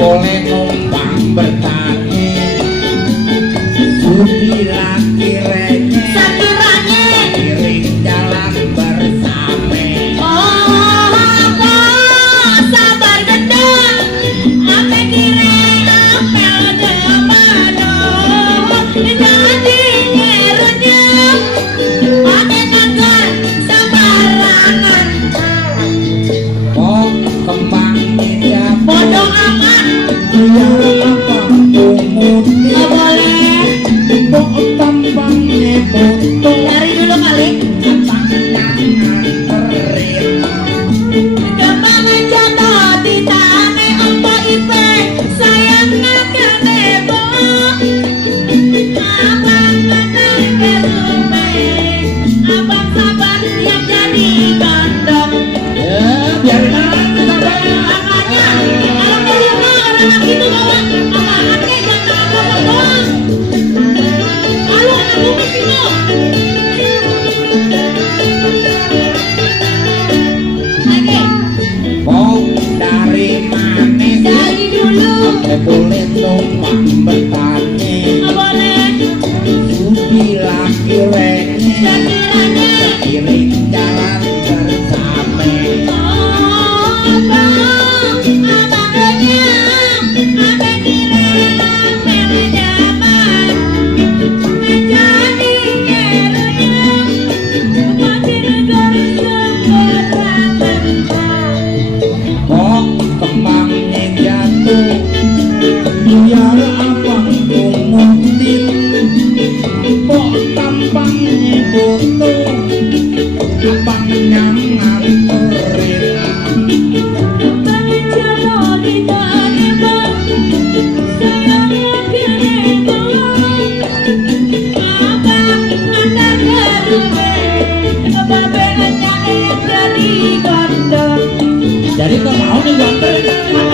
Boleh numpang bertani Sudi laki rene Sakiranya Iring jalan bersame oh apa sabar gendang Ate kire apel demano Jadi nyerenya Ate nagar sabarangan Oh kembangnya ya Bodoh amat biar apa umuti Gak boleh Kok tampangnya butuh Dari dulu kali tangan perit Kembangan jatuh di tanah Apa ipe sayang akan nebo Abang menang ke rumah Abang sabar yang jadi gondok ya biarin aja sabarnya Makanya kalau kelima orang itu kawan Sama anaknya jangan ngomong doang Kalau anak bumi sino Lagi mau dari mana Dari dulu boleh numpang bertani Gak boleh Sudi laki rene Sakiranya Iring jalan bersame oh abang abangnya Ate kira apel zaman Menjadi nyerunya Makin dari sembarangan kok kembangnya jatuh biar abang umutin kok tampangnya butuh abang yang nganterin Kembangin jatuh di tanah bang Sayang akan nebo Abang antar ke rumah Babe hanya yang jadi gondok jadi kok mau nih ganteng